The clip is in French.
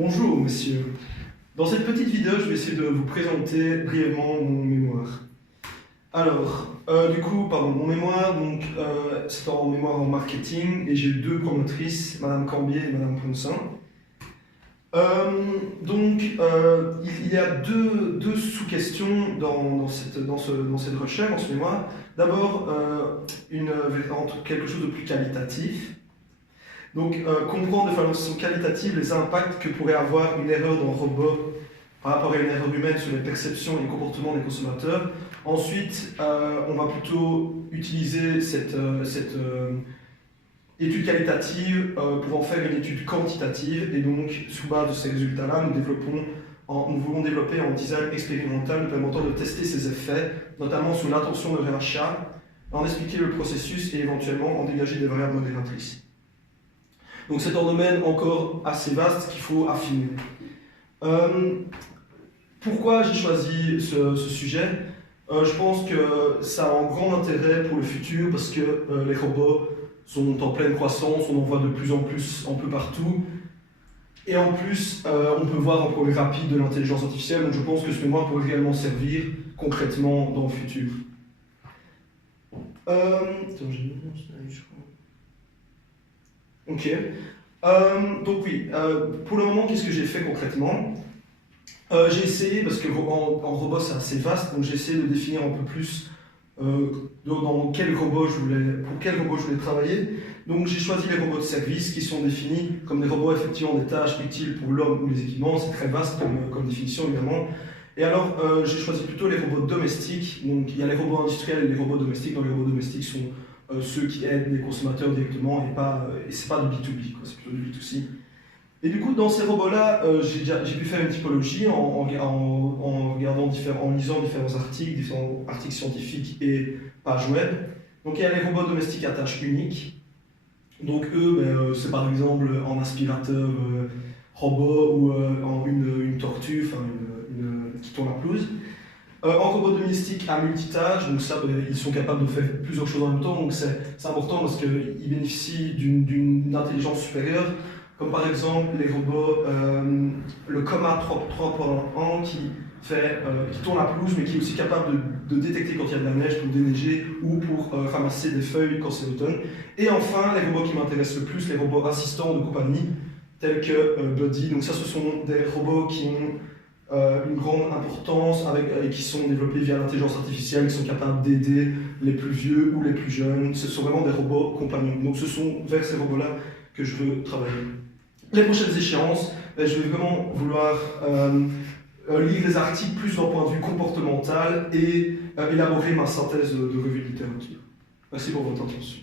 Bonjour, messieurs. Dans cette petite vidéo, je vais essayer de vous présenter brièvement mon mémoire. Alors, mon mémoire, c'est en mémoire en marketing, et j'ai eu deux promotrices, Madame Cambier et Madame Ponsin. Il y a deux sous-questions dans cette recherche, dans ce mémoire. D'abord, quelque chose de plus qualitatif. Comprendre de façon qualitative les impacts que pourrait avoir une erreur d'un robot par rapport à une erreur humaine sur les perceptions et les comportements des consommateurs. Ensuite, on va plutôt utiliser cette étude qualitative pour en faire une étude quantitative. Et donc, sous base de ces résultats-là, nous voulons développer un design expérimental nous permettant de tester ces effets, notamment sur l'intention de réachat, en expliquer le processus et éventuellement en dégager des variables modératrices. Donc c'est un domaine encore assez vaste qu'il faut affiner. Pourquoi j'ai choisi ce sujet? Je pense que ça a un grand intérêt pour le futur parce que les robots sont en pleine croissance, on en voit de plus en plus un peu partout. Et en plus, on peut voir un progrès rapide de l'intelligence artificielle, donc je pense que ce mémoire pourrait réellement servir concrètement dans le futur. Ok. Pour le moment, qu'est-ce que j'ai fait concrètement? J'ai essayé, parce que en robot c'est assez vaste, donc j'ai essayé de définir un peu plus pour quel robot je voulais travailler. Donc j'ai choisi les robots de service qui sont définis comme des robots effectuant des tâches utiles pour l'homme ou les équipements, c'est très vaste comme définition évidemment. Et alors j'ai choisi plutôt les robots domestiques, donc il y a les robots industriels et les robots domestiques. Dans les robots domestiques sont ceux qui aident les consommateurs directement et c'est pas du B2B, c'est plutôt du B2C. Et du coup, dans ces robots-là, j'ai pu faire une typologie en lisant différents articles scientifiques et pages web. Donc il y a les robots domestiques à tâches uniques. Donc eux, c'est par exemple un aspirateur robot ou une tortue qui tourne la pelouse. Un robot domestique à multitâche, donc ça, ils sont capables de faire plusieurs choses en même temps, donc c'est important parce qu'ils bénéficient d'une intelligence supérieure, comme par exemple les robots, le Coma 3.1 qui tourne la pelouse, mais qui est aussi capable de détecter quand il y a de la neige pour déneiger ou pour ramasser des feuilles quand c'est l'automne. Et enfin, les robots qui m'intéressent le plus, les robots assistants de compagnie, tels que Buddy. Donc ça, ce sont des robots qui ont une grande importance et qui sont développés via l'intelligence artificielle, qui sont capables d'aider les plus vieux ou les plus jeunes. Ce sont vraiment des robots compagnons. Donc ce sont vers ces robots-là que je veux travailler. Les prochaines échéances, je vais vraiment vouloir lire des articles plus d'un point de vue comportemental et élaborer ma synthèse de revue de littérature. Merci pour votre attention.